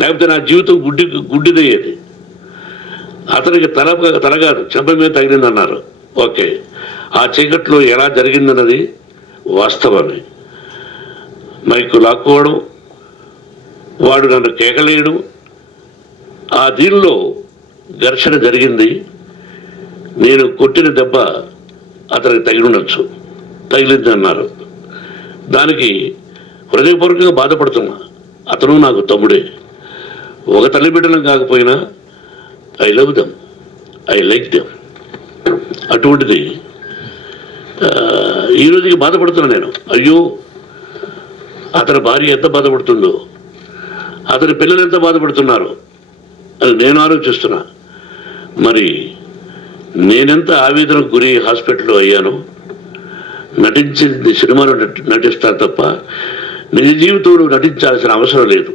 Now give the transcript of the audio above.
లేకపోతే నా జీవితం గుడ్డిదయ్యేది. అతనికి తల కాదు చెంప మీద తగిలిందన్నారు. ఓకే, ఆ చీకట్లో ఎలా జరిగిందన్నది వాస్తవమే. మైకు లాక్కోవడం, వాడు నన్ను కేకలేయడం, ఆ దీనిలో ఘర్షణ జరిగింది. నేను కొట్టిన దెబ్బ అతనికి తగిలింది అన్నారు. దానికి హృదయపూర్వకంగా బాధపడుతున్నా. అతను నాకు తమ్ముడే. ఒక తల్లి బిడ్డలం కాకపోయినా I love them, I like them. అటువంటిది ఈ రోజుకి బాధపడుతున్నా నేను. అయ్యో, అతని భార్య ఎంత బాధపడుతుందో, అతని పిల్లలు ఎంత బాధపడుతున్నారు అని నేను ఆలోచిస్తున్నా. మరి నేనెంత ఆవేదనకు గురి హాస్పిటల్లో అయ్యాను. నటించింది సినిమాలో నటిస్తాను తప్ప నిజ జీవితంలో నటించాల్సిన అవసరం లేదు.